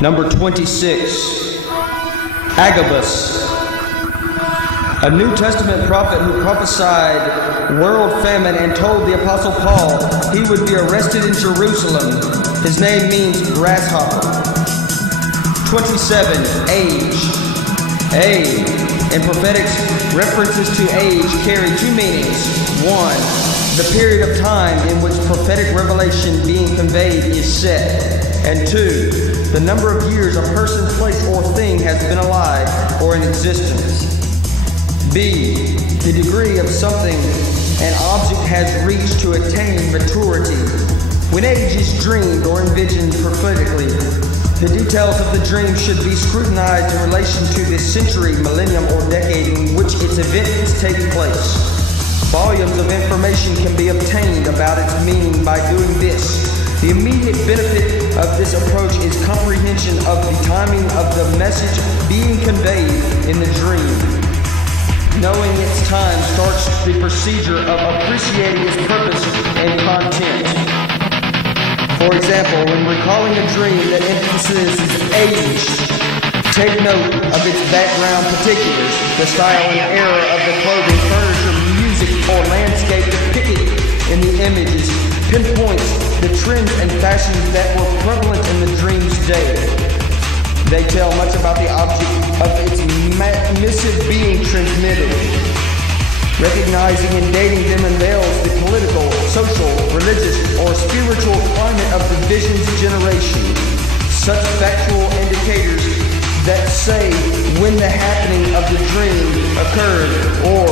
Number 26, Agabus, a New Testament prophet who prophesied world famine and told the Apostle Paul he would be arrested in Jerusalem. His name means grasshopper. 27, age. In prophetics, references to age carry two meanings. One, the period of time in which prophetic revelation being conveyed is set. And two, the number of years a person, place, or thing has been alive or in existence. B, the degree of something an object has reached to attain maturity. When age is dreamed or envisioned prophetically, the details of the dream should be scrutinized in relation to the century, millennium, or decade in which its event is taking place. Volumes of information can be obtained about its meaning by doing this. The immediate benefit of this approach is comprehension of the timing of the message being conveyed in the dream. Knowing its time starts the procedure of appreciating its purpose and content. For example, when recalling a dream that emphasizes age, take note of its background particulars, the style and era of the clothing, furniture, music, or landscape depicted in the images, pinpoints the trends and fashions that were prevalent in the dream's day. They tell much about the object of its missive being transmitted. Recognizing and dating them unveils the political, social, religious, or spiritual climate of the vision's generation. Such factual indicators that say when the happening of the dream occurred or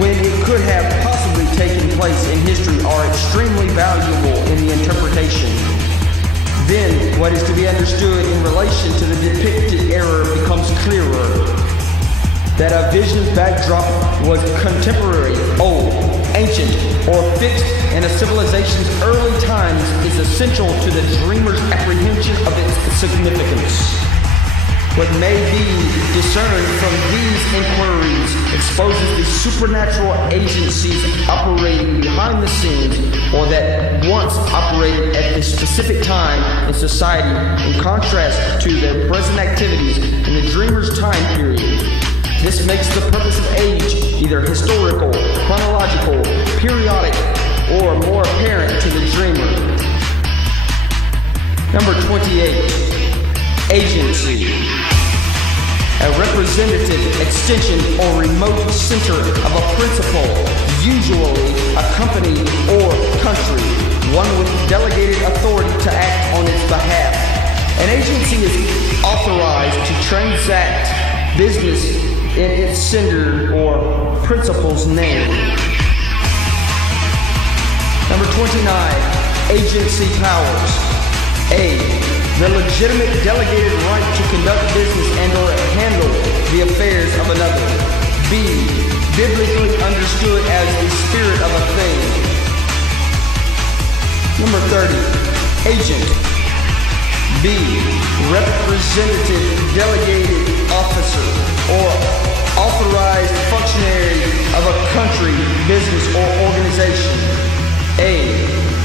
when it could have possibly taken place in history are extremely valuable in the interpretation. Then, what is to be understood in relation to the depicted era becomes clearer. That a vision's backdrop was contemporary, old, ancient, or fixed in a civilization's early times is essential to the dreamer's apprehension of its significance. What may be discerned from these inquiries exposes the supernatural agencies operating behind the scenes or that once operated at this specific time in society in contrast to their present activities in the dreamer's time period. This makes the purpose of age either historical, chronological, periodic, or more apparent to the dreamer. Number 28. Agency. A representative extension or remote center of a principle, usually a company or country, one with delegated authority to act on its behalf. An agency is authorized to transact business in its sender or principal's name. Number 29, agency powers. A, the legitimate delegated right to conduct business and or handle the affairs of another. B, biblically understood as the spirit of a thing. Number 30, agent. B, representative delegated officer or authorized functionary of a country, business, or organization. A,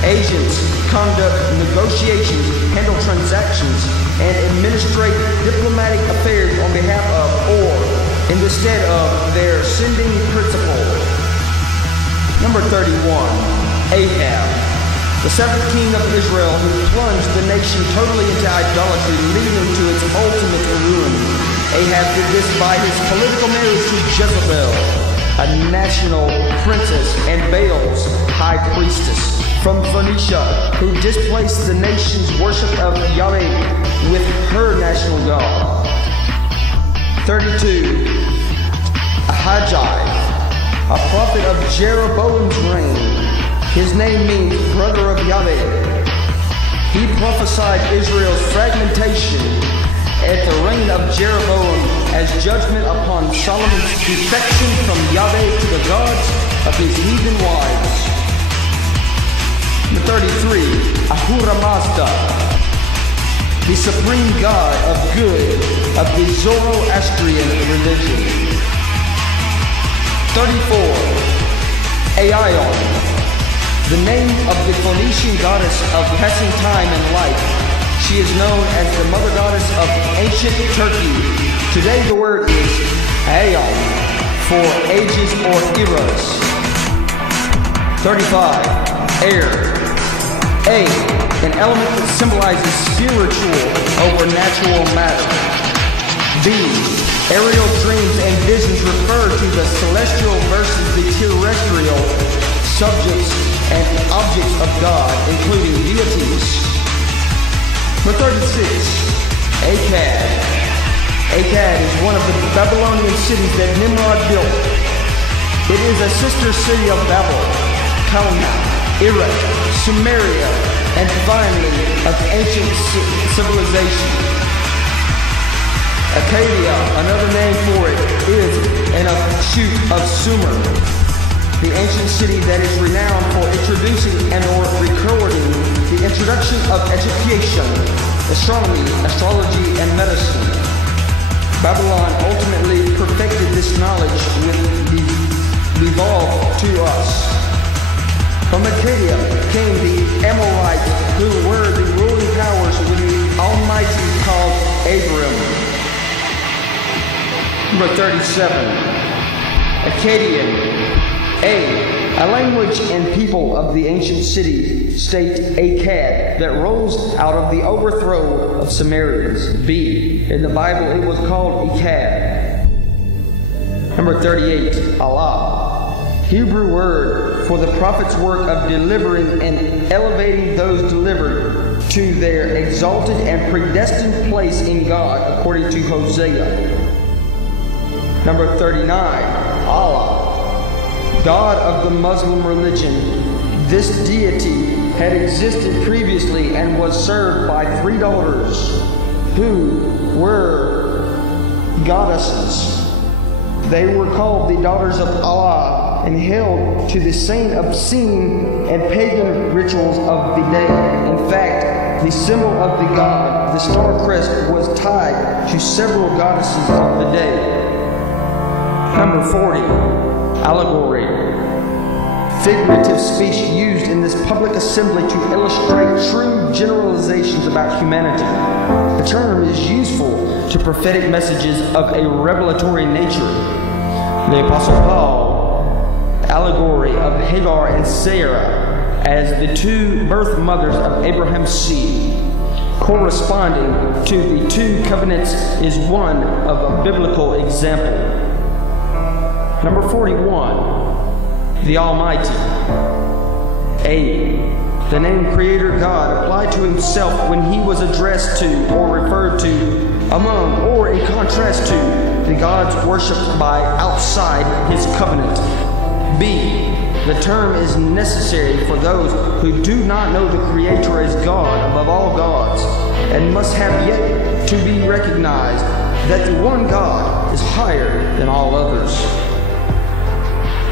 agents conduct negotiations, handle transactions, and administrate diplomatic affairs on behalf of or in the stead of their sending principal. Number 31, Ahab. The seventh king of Israel who plunged the nation totally into idolatry, leading to its ultimate ruin. Ahab did this by his political marriage to Jezebel, a national princess and Baal's high priestess from Phoenicia, who displaced the nation's worship of Yahweh with her national god. 32. Ahijah, a prophet of Jeroboam's reign. His name means brother of Yahweh. He prophesied Israel's fragmentation at the reign of Jeroboam as judgment upon Solomon's defection from Yahweh to the gods of his heathen wives. Number 33, Ahura Mazda, the supreme god of good of the Zoroastrian religion. 34, Aion, the name of the Phoenician goddess of passing time and life. She is known as the mother goddess of ancient Turkey. Today the word is Aeon, for ages or eras. 35. Air. A, an element that symbolizes spiritual over natural matter. B, aerial dreams and visions refer to the celestial versus the terrestrial subjects and objects of God, including deities. Number 36. Akkad. Akkad is one of the Babylonian cities that Nimrod built. It is a sister city of Babel, Calneh, Erech, Sumeria, and finally of ancient civilization. Akkadia, another name for it, is an offshoot of Sumer, the ancient city that is renowned for introducing and or recording the introduction of education, astronomy, astrology, and medicine. Babylon ultimately perfected this knowledge with evolved to us. From Akkadia came the Amorites, who were the ruling powers when the Almighty called Abram. Number 37. Akkadian. A language and people of the ancient city-state Akkad that rose out of the overthrow of Sumerians. B, in the Bible it was called Akkad. Number 38. Allah. Hebrew word for the prophet's work of delivering and elevating those delivered to their exalted and predestined place in God, according to Hosea. Number 39. Allah. God of the Muslim religion. This deity had existed previously and was served by 3 daughters who were goddesses. They were called the daughters of Allah and held to the same obscene and pagan rituals of the day. In fact, the symbol of the god, the star crest, was tied to several goddesses of the day. Number 40. Allegory. Figurative speech used in this public assembly to illustrate true generalizations about humanity. The term is useful to prophetic messages of a revelatory nature. The Apostle Paul, allegory of Hagar and Sarah as the 2 birth mothers of Abraham's seed, corresponding to the 2 covenants, is one of a biblical example. Number 41. The Almighty. A, the name Creator God applied to himself when he was addressed to or referred to among or in contrast to the gods worshipped by outside his covenant. B, the term is necessary for those who do not know the Creator as God above all gods and must have yet to be recognized that the one God is higher than all others.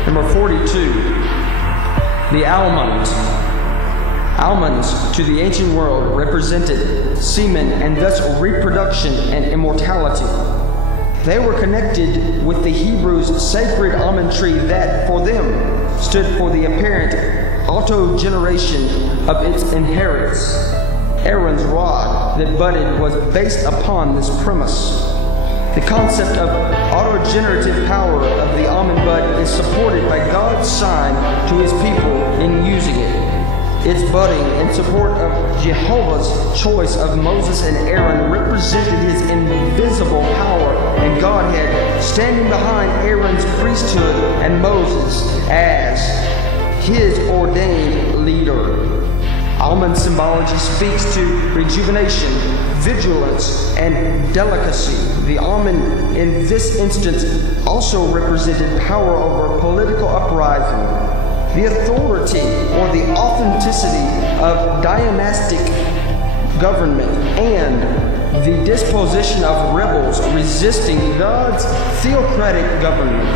Number 42. The almond. Almonds to the ancient world represented semen and thus reproduction and immortality. They were connected with the Hebrews' sacred almond tree that, for them, stood for the apparent auto-generation of its inheritance. Aaron's rod that budded was based upon this premise. The concept of autogenerative power of the almond bud is supported by God's sign to his people in using it. Its budding in support of Jehovah's choice of Moses and Aaron represented his invisible power and Godhead standing behind Aaron's priesthood and Moses as his ordained leader. Almond symbology speaks to rejuvenation, vigilance, and delicacy. The almond in this instance also represented power over political uprising, the authority or the authenticity of dynastic government, and the disposition of rebels resisting God's theocratic government.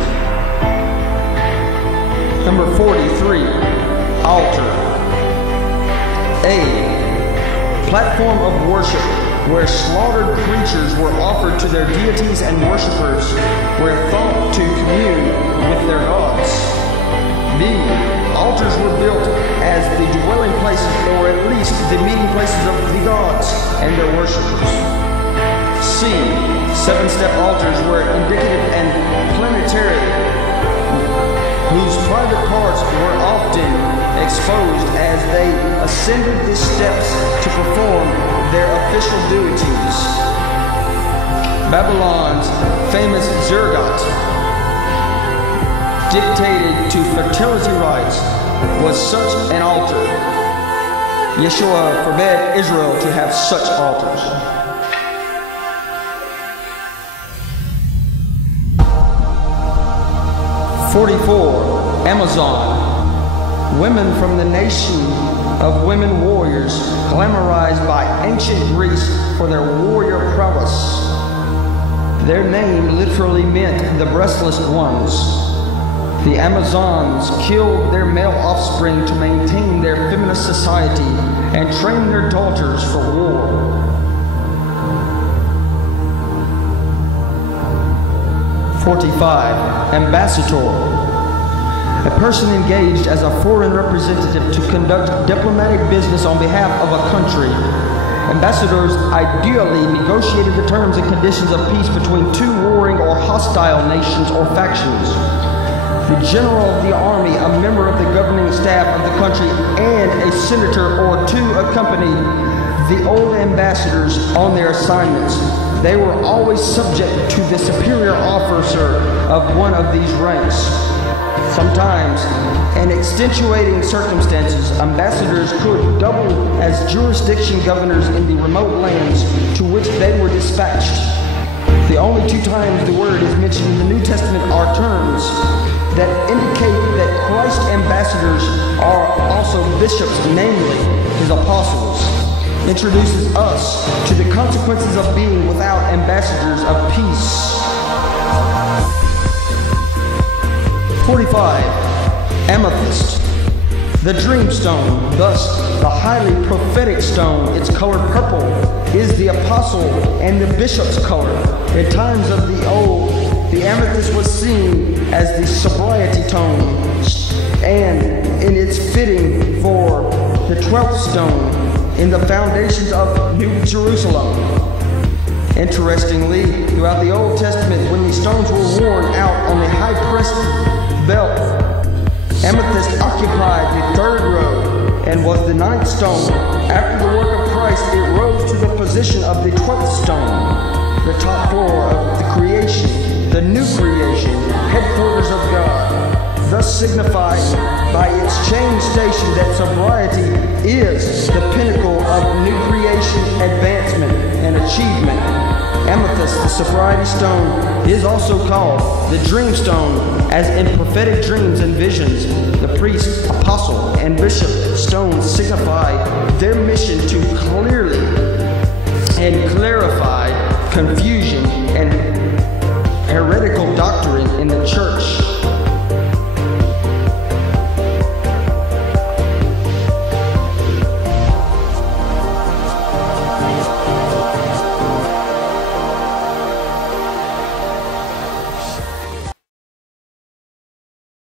Number 43. Altar. A, platform of worship where slaughtered creatures were offered to their deities and worshippers were thought to commune with their gods. B, altars were built as the dwelling places or at least the meeting places of the gods and their worshippers. C. 7-step altars were indicative and planetary, whose private parts were often exposed as they ascended the steps to perform their official duties. Babylon's famous ziggurat, dictated to fertility rites, was such an altar. Yeshua forbade Israel to have such altars. '44. Amazon. Women from the nation of women warriors, glamorized by ancient Greece for their warrior prowess. Their name literally meant the breastless ones. The Amazons killed their male offspring to maintain their feminist society and train their daughters for war. '45. Ambassador. A person engaged as a foreign representative to conduct diplomatic business on behalf of a country. Ambassadors ideally negotiated the terms and conditions of peace between two warring or hostile nations or factions. The general of the army, a member of the governing staff of the country, and a senator or two accompanied the old ambassadors on their assignments. They were always subject to the superior officer of one of these ranks. Sometimes, in extenuating circumstances, ambassadors could double as jurisdiction governors in the remote lands to which they were dispatched. The only 2 times the word is mentioned in the New Testament are terms that indicate that Christ's ambassadors are also bishops, namely his apostles. Introduces us to the consequences of being without ambassadors of peace. 45. Amethyst. The dreamstone, thus the highly prophetic stone, its color purple, is the apostle and the bishop's color. In times of the old, the amethyst was seen as the sobriety tone, and in its fitting for the 12th stone in the foundations of New Jerusalem. Interestingly, throughout the Old Testament, when these stones were worn out on the high priest's belt, amethyst occupied the 3rd row and was the 9th stone. After the work of Christ, it rose to the position of the 12th stone, the top floor of the creation, the new creation, headquarters of God, thus signified by its change station that sobriety is the pinnacle of new creation, advancement, and achievement. Amethyst, the sobriety stone, is also called the dreamstone, as in prophetic dreams and visions, the priest, apostle, and bishop stones signify their mission to clearly and clarify confusion and heretical doctrine in the church.